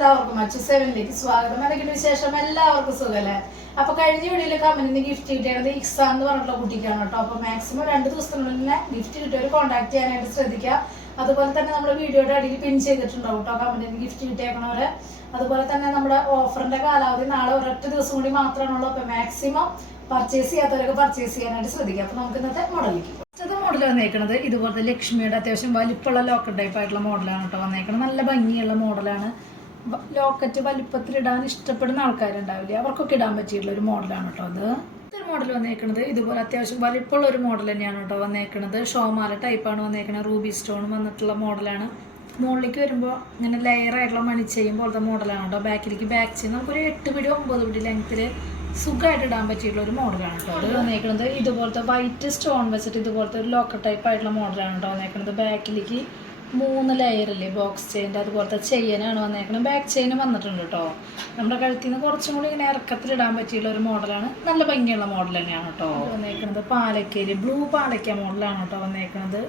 എല്ലാവർക്കും അച്ചു സെവനിലേക്ക് സ്വാഗതം. എന്തെങ്കിലും വിശേഷം. എല്ലാവർക്കും സുഖമല്ലേ അപ്പൊ കഴിഞ്ഞ വീഡിയോയിൽ കമ്പനിന്ന് ഗിഫ്റ്റ് കിട്ടിയത് ഇക്സ എന്ന് പറഞ്ഞിട്ടുള്ള കുട്ടിക്കാണ് കേട്ടോ. അപ്പൊ മാക്സിമം രണ്ട് ദിവസത്തിനുള്ളിൽ തന്നെ ഗിഫ്റ്റ് കിട്ടിയവർ കോൺടാക്ട് ചെയ്യാനായിട്ട് ശ്രദ്ധിക്കുക. അതുപോലെ തന്നെ നമ്മുടെ വീഡിയോയുടെ അടിയിൽ പിൻ ചെയ്തിട്ടുണ്ടാവും കേട്ടോ. കമ്പനിന്ന് ഗിഫ്റ്റ് കിട്ടിയേക്കണവര്. അതുപോലെ തന്നെ നമ്മുടെ ഓഫറിന്റെ കാലാവധി നാളെ ഒരൊറ്റ ദിവസം കൂടി മാത്രമാണുള്ളൂ. അപ്പൊ മാക്സിമം പർച്ചേസ് ചെയ്യാത്തവരൊക്കെ പർച്ചേസ് ചെയ്യാനായിട്ട് ശ്രദ്ധിക്കുക. അപ്പൊ നമുക്ക് ഇന്നത്തെ മോഡലിലേക്ക് മോഡൽ വന്നേക്കുന്നത് ഇതുപോലത്തെ ലക്ഷ്മിയുടെ അത്യാവശ്യം വലിപ്പമുള്ള ലോക്കർ ടൈപ്പ് ആയിട്ടുള്ള മോഡലാണ് കേട്ടോ വന്നേക്കുന്നത് നല്ല ഭംഗിയുള്ള മോഡലാണ് ലോക്കറ്റ് വലിപ്പത്തിൽ ഇടാൻ ഇഷ്ടപ്പെടുന്ന ആൾക്കാരുണ്ടാവില്ലേ? അവർക്കൊക്കെ ഇടാൻ പറ്റിയിട്ടുള്ള ഒരു മോഡലാണ് കേട്ടോ അത്. ഇത്തരം മോഡൽ വന്നേക്കുന്നത് ഇതുപോലെ അത്യാവശ്യം വലിപ്പമുള്ള ഒരു മോഡൽ തന്നെയാണ് കേട്ടോ വന്നേക്കുന്നത് ഷോമാല ടൈപ്പാണ് വന്നേക്കുന്നത് റൂബി സ്റ്റോൺ വന്നിട്ടുള്ള മോഡലാണ് മുകളിലേക്ക് വരുമ്പോൾ ഇങ്ങനെ ലെയർ ആയിട്ടുള്ള മണിച്ചെയ്യും പോലത്തെ മോഡലാണ് കേട്ടോ. ബാക്കിലേക്ക് ബാക്ക് ചെയ്യും നമുക്കൊരു എട്ട് പിടി ഒമ്പത് പിടി ലെങ്ത്തിൽ സുഖമായിട്ട് ഇടാൻ പറ്റിയിട്ടുള്ള ഒരു മോഡലാണ് കേട്ടോ അത്. വന്നേക്കുന്നത് ഇതുപോലത്തെ വൈറ്റ് സ്റ്റോൺ വെച്ചിട്ട് ഇതുപോലത്തെ ഒരു ലോക്കർ ടൈപ്പ് ആയിട്ടുള്ള മോഡലാണ് കേട്ടോ വന്നേക്കുന്നത് ബാക്കിലേക്ക് മൂന്ന് ലെയറില്ലേ ബോക്സ് ചെയിന്റെ അതുപോലത്തെ ചെയിനാണ് വന്നേക്കുന്നത് ബാക്ക് ചെയിൻ വന്നിട്ടുണ്ട് കേട്ടോ നമ്മുടെ കഴുത്തിൽ നിന്ന് കുറച്ചും കൂടി ഇങ്ങനെ ഇറക്കത്തിലിടാൻ പറ്റിയുള്ള ഒരു മോഡലാണ് നല്ല ഭംഗിയുള്ള മോഡൽ തന്നെയാണ് കേട്ടോ വന്നേക്കുന്നത് പാലക്കയിൽ ബ്ലൂ പാലക്ക മോഡലാണ് കേട്ടോ വന്നേക്കുന്നത്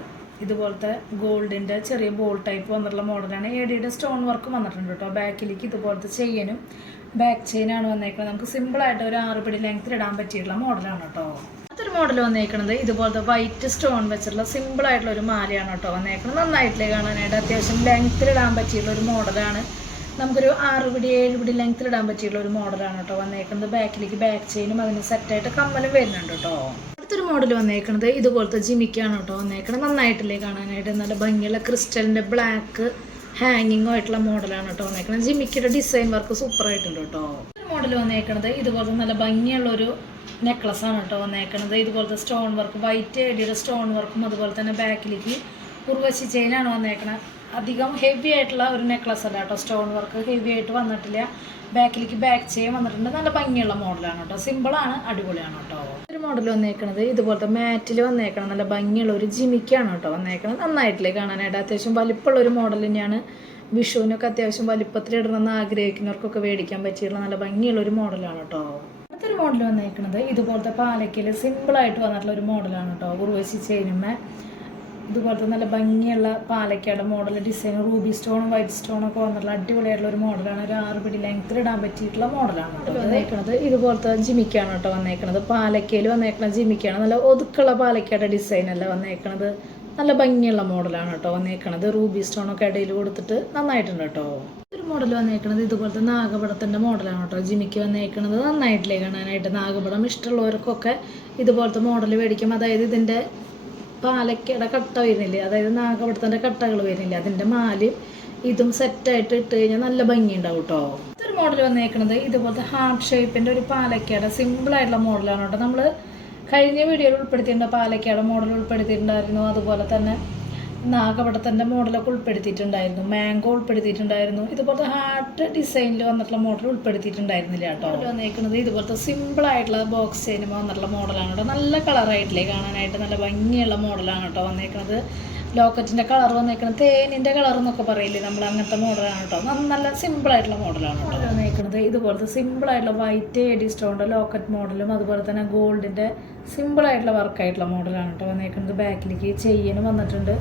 ഇതുപോലത്തെ ഗോൾഡിന്റെ ചെറിയ ബോൾ ടൈപ്പ് വന്നിട്ടുള്ള മോഡലാണ് എ ഡിയുടെ സ്റ്റോൺ വർക്ക് വന്നിട്ടുണ്ട് കേട്ടോ ബാക്കിലേക്ക് ഇതുപോലത്തെ ചെയിനും ബാക്ക് ചെയിൻ ആണ് വന്നേക്കുന്നത്. നമുക്ക് സിമ്പിൾ ആയിട്ട് ഒരു ആറ് പിടി ലെങ്ത്തിൽ ഇടാൻ പറ്റിയിട്ടുള്ള മോഡലാണ് കേട്ടോ. അടുത്തൊരു മോഡൽ വന്നേക്കുന്നത് ഇതുപോലത്തെ വൈറ്റ് സ്റ്റോൺ വെച്ചിട്ടുള്ള സിമ്പിൾ ആയിട്ടുള്ള ഒരു മാലയാണ് കേട്ടോ വന്നേക്കുന്നത്. നന്നായിട്ടില്ലേ കാണാനായിട്ട്? അത്യാവശ്യം ലെങ്ത്തിൽ ഇടാൻ പറ്റിയിട്ടുള്ള ഒരു മോഡലാണ് നമുക്കൊരു ആറ് പിടി ഏഴ് പിടി ലെങ്ത്തിൽ ഇടാൻ പറ്റിയുള്ള ഒരു മോഡലാണ് കേട്ടോ വന്നേക്കുന്നത്. ബാക്കിലേക്ക് ബാക്ക് ചെയിനും അതിന് സെറ്റായിട്ട് കമ്മലും വരുന്നുണ്ട് കേട്ടോ. അടുത്തൊരു മോഡൽ വന്നേക്കുന്നത് ഇതുപോലത്തെ ജിമിക്കാണ് കേട്ടോ വന്നേക്കുന്നത്. നന്നായിട്ടില്ലേ കാണാനായിട്ട്? നല്ല ഭംഗിയുള്ള ക്രിസ്റ്റലിന്റെ ബ്ലാക്ക് ഹാങ്ങിങ്ങോ ആയിട്ടുള്ള മോഡലാണ് കേട്ടോ വന്നേക്കുന്നത് ജിമിക്കിയുടെ ഡിസൈൻ വർക്ക് സൂപ്പർ ആയിട്ടുണ്ട് കേട്ടോ. മോഡൽ വന്നേക്കുന്നത് ഇതുപോലത്തെ നല്ല ഭംഗിയുള്ള ഒരു നെക്ലസ് ആണ് കേട്ടോ വന്നേക്കുന്നത് ഇതുപോലത്തെ സ്റ്റോൺ വർക്ക് വൈറ്റ് എഡിയുടെ സ്റ്റോൺ വർക്കും അതുപോലെ തന്നെ ബാക്കിലേക്ക് ഉർവശി ചെയിനാണ് വന്നേക്കണത്. അധികം ഹെവി ആയിട്ടുള്ള ഒരു നെക്ലസ് അല്ല കേട്ടോ. സ്റ്റോൺ വർക്ക് ഹെവി ആയിട്ട് വന്നിട്ടില്ല. ബാക്കിലേക്ക് ബാക്ക് ചെയ്യാൻ വന്നിട്ടുണ്ട്. നല്ല ഭംഗിയുള്ള മോഡലാണ് കേട്ടോ. സിമ്പിളാണ് അടിപൊളിയാണ് കേട്ടോ. ഒരു മോഡൽ വന്നേക്കണത് ഇതുപോലത്തെ മാറ്റിൽ വന്നേക്കണം നല്ല ഭംഗിയുള്ള ഒരു ജിമിക്കാണ് കേട്ടോ വന്നേക്കണത്. നന്നായിട്ടില്ലേ കാണാനായിട്ട്. അത്യാവശ്യം വലിപ്പമുള്ള ഒരു മോഡൽ തന്നെയാണ്. വിഷുവിനൊക്കെ അത്യാവശ്യം വലിപ്പത്തിൽ ഇടണമെന്ന് ആഗ്രഹിക്കുന്നവർക്കൊക്കെ മേടിക്കാൻ പറ്റിയുള്ള നല്ല ഭംഗിയുള്ള ഒരു മോഡലാണ് കേട്ടോ. അടുത്തൊരു മോഡൽ വന്നേക്കുന്നത് ഇതുപോലത്തെ പാലക്കയിൽ സിമ്പിളായിട്ട് വന്നിട്ടുള്ള ഒരു മോഡലാണ് കേട്ടോ. ഉർവശി ചെയിനുമ്മേ ഇതുപോലത്തെ നല്ല ഭംഗിയുള്ള പാലക്കാട് മോഡൽ ഡിസൈൻ റൂബി സ്റ്റോണും വൈറ്റ് സ്റ്റോണും ഒക്കെ വന്നിട്ടുള്ള അടിപൊളിയായിട്ടുള്ള ഒരു മോഡലാണ് ഒരു ആറ് പിടി ലെങ്ത്തിൽ ഇടാൻ പറ്റിയിട്ടുള്ള മോഡലാണ് വന്നേക്കുന്നത് ഇതുപോലത്തെ ജിമിക്കാണ് കേട്ടോ വന്നേക്കുന്നത് പാലക്കയിൽ വന്നേക്കണ ജിമിക്കാണ്. നല്ല ഒതുക്കുള്ള പാലക്കാട് ഡിസൈൻ അല്ല വന്നേക്കുന്നത് നല്ല ഭംഗിയുള്ള മോഡലാണ് കേട്ടോ വന്നേക്കണത്. റൂബി സ്റ്റോണൊക്കെ ഇടയിൽ കൊടുത്തിട്ട് നന്നായിട്ടുണ്ട് കേട്ടോ. ഒരു മോഡൽ വന്നേക്കണത് ഇതുപോലത്തെ നാഗപടത്തിന്റെ മോഡലാണ് കേട്ടോ ജിമിക്ക് വന്നേക്കണത്. നന്നായിട്ടില്ലേ കാണാനായിട്ട് നാഗപടം. ഇഷ്ടമുള്ളവർക്കൊക്കെ ഇതുപോലത്തെ മോഡൽ മേടിക്കും. അതായത് ഇതിന്റെ പാലക്കയുടെ കട്ട വരുന്നില്ലേ? അതായത് നാഗപടത്തിന്റെ കട്ടകൾ വരുന്നില്ലേ? അതിന്റെ മാൽ ഇതും സെറ്റായിട്ട് ഇട്ട് കഴിഞ്ഞാൽ നല്ല ഭംഗി ഉണ്ടാവും കേട്ടോ ഇതൊരു മോഡൽ വന്നേക്കണത് ഇതുപോലത്തെ ഹാർട്ട് ഷേപ്പിന്റെ ഒരു പാലക്കേടെ സിമ്പിൾ ആയിട്ടുള്ള മോഡലാണ് കേട്ടോ നമ്മൾ കഴിഞ്ഞ വീഡിയോയിൽ ഉൾപ്പെടുത്തിയിട്ടുണ്ട് പാലക്കയുടെ മോഡൽ ഉൾപ്പെടുത്തിയിട്ടുണ്ടായിരുന്നു. അതുപോലെ തന്നെ നാഗപടത്തിന്റെ മോഡലൊക്കെ ഉൾപ്പെടുത്തിയിട്ടുണ്ടായിരുന്നു. മാംഗോ ഉൾപ്പെടുത്തിയിട്ടുണ്ടായിരുന്നു. ഇതുപോലത്തെ ഹാർട്ട് ഡിസൈനിൽ വന്നിട്ടുള്ള മോഡൽ ഉൾപ്പെടുത്തിയിട്ടുണ്ടായിരുന്നില്ല കേട്ടോ. വന്നേക്കുന്നത് ഇതുപോലത്തെ സിമ്പിൾ ആയിട്ടുള്ള ബോക്സ് സിനിമ വന്നിട്ടുള്ള മോഡലാണ് കേട്ടോ. നല്ല കളറായിട്ടില്ലേ കാണാനായിട്ട്? നല്ല ഭംഗിയുള്ള മോഡലാണ് കേട്ടോ വന്നേക്കുന്നത്. ലോക്കറ്റിന്റെ കളർ വന്നേക്കുന്നത് തേനിന്റെ കളർ എന്നൊക്കെ പറയില്ലേ നമ്മൾ അങ്ങനത്തെ മോഡലാണ് കേട്ടോ. നല്ല സിമ്പിൾ ആയിട്ടുള്ള മോഡലാണ് കേട്ടോ വന്നേക്കുന്നത്. ഇതുപോലത്തെ സിമ്പിൾ ആയിട്ടുള്ള വൈറ്റ് എഡി സ്റ്റോണിന്റെ ലോക്കറ്റ് മോഡലും അതുപോലെ തന്നെ ഗോൾഡിന്റെ സിമ്പിൾ ആയിട്ടുള്ള വർക്കായിട്ടുള്ള മോഡലാണ് കേട്ടോ വന്നേക്കുന്നത്. ബാക്കിലേക്ക് ചെയിനും വന്നിട്ടുണ്ട്.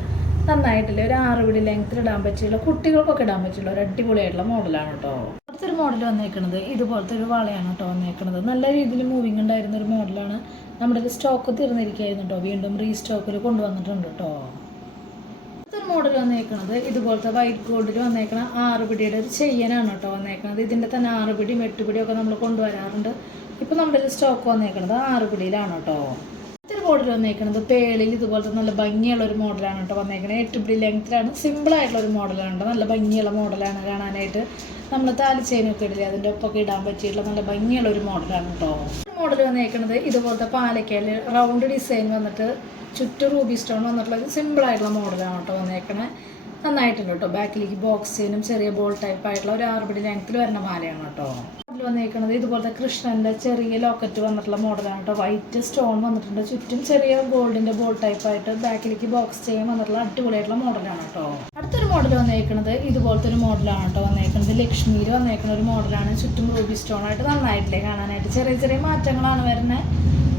നന്നായിട്ടില്ല? ഒരു ആറ് പിടി ലെങ്ത്തിൽ ഇടാൻ പറ്റിയുള്ള കുട്ടികൾക്കൊക്കെ ഇടാൻ പറ്റിയുള്ള ഒരു അടിപൊളിയായിട്ടുള്ള മോഡലാണ് കേട്ടോ അടുത്തൊരു മോഡൽ വന്നേക്കുന്നത് ഇതുപോലത്തെ ഒരു വളയാണ് കേട്ടോ വന്നേക്കുന്നത് നല്ല രീതിയിൽ മൂവിങ് ഉണ്ടായിരുന്ന ഒരു മോഡലാണ് നമ്മുടെ സ്റ്റോക്ക് തീർന്നിരിക്കുകയായിരുന്നു കേട്ടോ വീണ്ടും റീസ്റ്റോക്കിൽ കൊണ്ടുവന്നിട്ടുണ്ട് കേട്ടോ അടുത്തൊരു മോഡൽ വന്നേക്കുന്നത് ഇതുപോലത്തെ വൈറ്റ് ഗോൾഡിൽ വന്നേക്കണ ആറ് പിടിയുടെ ഒരു ചെയ്യനാണ് കേട്ടോ വന്നേക്കുന്നത് ഇതിന്റെ തന്നെ ആറ് പിടിയും എട്ട് പിടിയും ഒക്കെ നമ്മൾ കൊണ്ടുവരാറുണ്ട്. ഇപ്പം നമ്മുടെ സ്റ്റോക്ക് വന്നേക്കുന്നത് ആറ് പിടിയിലാണ് കേട്ടോ മോഡൽ വന്നേക്കുന്നത് പേളിൽ ഇതുപോലത്തെ നല്ല ഭംഗിയുള്ള ഒരു മോഡലാണ് കേട്ടോ വന്നേക്കുന്നത് എട്ട് പിടി ലെങ്ത്തിലാണ് സിമ്പിൾ ആയിട്ടുള്ള ഒരു മോഡലാണ് കേട്ടോ നല്ല ഭംഗിയുള്ള മോഡലാണ് കാണാനായിട്ട്. നമ്മൾ താലി ചെയിനൊക്കെ ഇടില്ലേ? അതിന്റെ ഒപ്പൊക്കെ ഇടാൻ പറ്റിയിട്ടുള്ള നല്ല ഭംഗിയുള്ള ഒരു മോഡലാണ് കേട്ടോ മോഡൽ വന്നേക്കുന്നത് ഇതുപോലത്തെ പാലക്കയിൽ റൗണ്ട് ഡിസൈൻ വന്നിട്ട് ചുറ്റും റൂബി സ്റ്റോൺ വന്നിട്ടുള്ള ഒരു സിമ്പിൾ ആയിട്ടുള്ള മോഡലാണ് കേട്ടോ വന്നേക്കണേ നന്നായിട്ടുണ്ട് കേട്ടോ ബാക്കിലേക്ക് ബോക്സ് ചെയിനും ചെറിയ ബോൾ ടൈപ്പ് ആയിട്ടുള്ള ഒരു ആറുപടി ലെങ്ത്തിൽ വരുന്ന മാലയാണ് കേട്ടോ വന്നേക്കുന്നത് ഇതുപോലത്തെ കൃഷ്ണന്റെ ചെറിയ ലോക്കറ്റ് വന്നിട്ടുള്ള മോഡലാണ് കേട്ടോ വൈറ്റ് സ്റ്റോൺ വന്നിട്ടുണ്ട്. ചുറ്റും ചെറിയ ഗോൾഡിന്റെ ബോൾ ടൈപ്പ് ആയിട്ട് ബാക്കിലേക്ക് ബോക്സ് ചെയ്യാൻ വന്നിട്ടുള്ള അടിപൊളിയായിട്ടുള്ള മോഡലാണ് കേട്ടോ അടുത്തൊരു മോഡൽ വന്നേക്കുന്നത് ഇതുപോലത്തെ ഒരു മോഡലാണ് കേട്ടോ വന്നേക്കുന്നത് ലക്ഷ്മിയിൽ വന്നേക്കുന്ന ഒരു മോഡലാണ് ചുറ്റും റൂബി സ്റ്റോൺ ആയിട്ട് നന്നായിട്ടില്ലേ കാണാനായിട്ട്. ചെറിയ ചെറിയ മാറ്റങ്ങളാണ് വരുന്നത്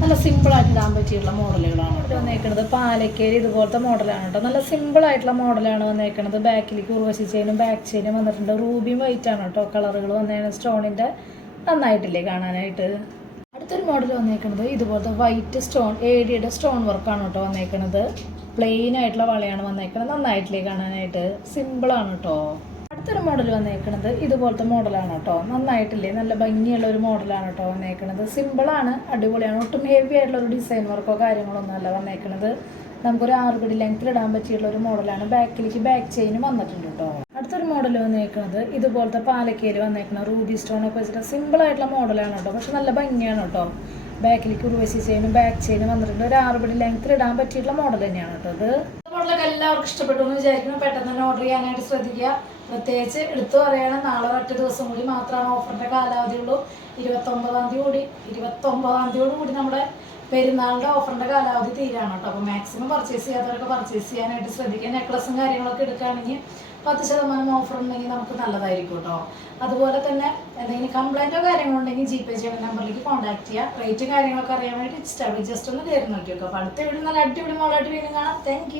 നല്ല സിമ്പിൾ ആയിട്ട് ഇടാൻ പറ്റിയുള്ള മോഡലുകളാണ് വന്നേക്കുന്നത് പാലക്കേരി ഇതുപോലത്തെ മോഡലാണ് കേട്ടോ. നല്ല സിമ്പിൾ ആയിട്ടുള്ള മോഡലാണ് വന്നേക്കുന്നത് ബാക്കിലേക്ക് ഉർവശി ചെയിനും ബാക്ക് ചെയിനും വന്നിട്ടുണ്ട്. റൂബിയും വൈറ്റ് ആണ് കേട്ടോ കളറുകൾ വന്നേക്കുന്നത് സ്റ്റോണിന്റെ നന്നായിട്ടില്ലേ കാണാനായിട്ട്. അടുത്തൊരു മോഡൽ വന്നേക്കുന്നത് ഇതുപോലത്തെ വൈറ്റ് സ്റ്റോൺ ഏടിയുടെ സ്റ്റോൺ വർക്കാണ് കേട്ടോ വന്നേക്കുന്നത് പ്ലെയിൻ ആയിട്ടുള്ള വളയാണ് വന്നേക്കുന്നത് നന്നായിട്ടില്ലേ കാണാനായിട്ട്. സിമ്പിളാണ് കേട്ടോ. അടുത്തൊരു മോഡൽ വന്നേക്കുന്നത് ഇതുപോലത്തെ മോഡലാണ് കേട്ടോ. നന്നായിട്ടില്ലേ? നല്ല ഭംഗിയുള്ള ഒരു മോഡലാണ് കേട്ടോ വന്നേക്കുന്നത് സിമ്പിളാണ് അടിപൊളിയാണ്. ഒട്ടും ഹെവി ആയിട്ടുള്ള ഒരു ഡിസൈൻ വർക്കോ കാര്യങ്ങളൊന്നും അല്ല വന്നേക്കുന്നത് നമുക്കൊരു ആറുപടി ലെങ്ത്തിൽ ഇടാൻ പറ്റിയിട്ടുള്ള ഒരു മോഡലാണ് ബാക്കിലേക്ക് ബാക്ക് ചെയിൻ വന്നിട്ടുണ്ട് കേട്ടോ. അടുത്തൊരു മോഡൽ വന്നേക്കുന്നത് ഇതുപോലത്തെ പാലക്കയിൽ വന്നേക്കുന്ന റൂബി സ്റ്റോൺ ഒക്കെ വെച്ചിട്ട് സിമ്പിൾ ആയിട്ടുള്ള മോഡലാണ് കേട്ടോ. പക്ഷെ നല്ല ഭംഗിയാണ് കേട്ടോ. ബാക്കിലേക്ക് ഉറുവശി ചെയിനും ബാക്ക് ചെയിനും വന്നിട്ടുണ്ട്. ഒരു ആറുപടി ലെങ്ത്തിൽ ഇടാൻ പറ്റിയിട്ടുള്ള മോഡൽ തന്നെയാണ് കേട്ടോ ഇത്. മോഡലൊക്കെ എല്ലാവർക്കും ഇഷ്ടപ്പെട്ടു എന്ന് വിചാരിക്കുന്നു. പെട്ടെന്ന് തന്നെ ഓർഡർ ചെയ്യാനായിട്ട് ശ്രദ്ധിക്കുക. പ്രത്യേകിച്ച് എടുത്തു പറയണം നാളെ ഒറ്റ ദിവസം കൂടി മാത്രമാണ് ഓഫറിന്റെ കാലാവധി ഉള്ളൂ. ഇരുപത്തൊമ്പതാം തീയതി കൂടി ഇരുപത്തൊമ്പതാം തീയതിയോട് കൂടി നമ്മുടെ പെരുന്നാളിന്റെ ഓഫറിന്റെ കാലാവധി തീരാണ് കേട്ടോ. അപ്പോൾ മാക്സിമം പർച്ചേസ് ചെയ്യാത്തവരൊക്കെ പർച്ചേസ് ചെയ്യാനായിട്ട് ശ്രദ്ധിക്കുക. നെക്ലസും കാര്യങ്ങളൊക്കെ എടുക്കുകയാണെങ്കിൽ പത്ത് ശതമാനം ഓഫർ ഉണ്ടെങ്കിൽ നമുക്ക് നല്ലതായിരിക്കും കേട്ടോ. അതുപോലെ തന്നെ എന്തെങ്കിലും കംപ്ലൈന്റോ കാര്യങ്ങളോ ഉണ്ടെങ്കിൽ ജി പേ ചെയ്യുന്ന നമ്പറിലേക്ക് കോൺടാക്ട് ചെയ്യുക. റേറ്റും കാര്യങ്ങളൊക്കെ അറിയാൻ വേണ്ടി ഇൻസ്റ്റാഗ്രാം ജസ്റ്റ് ഒന്ന് കയറി നോക്കി നോക്കുക അപ്പോൾ അടുത്ത വീഡിയോ നല്ല അടിപൊളി മോളായിട്ട് വീണ്ടും കാണാം. താങ്ക്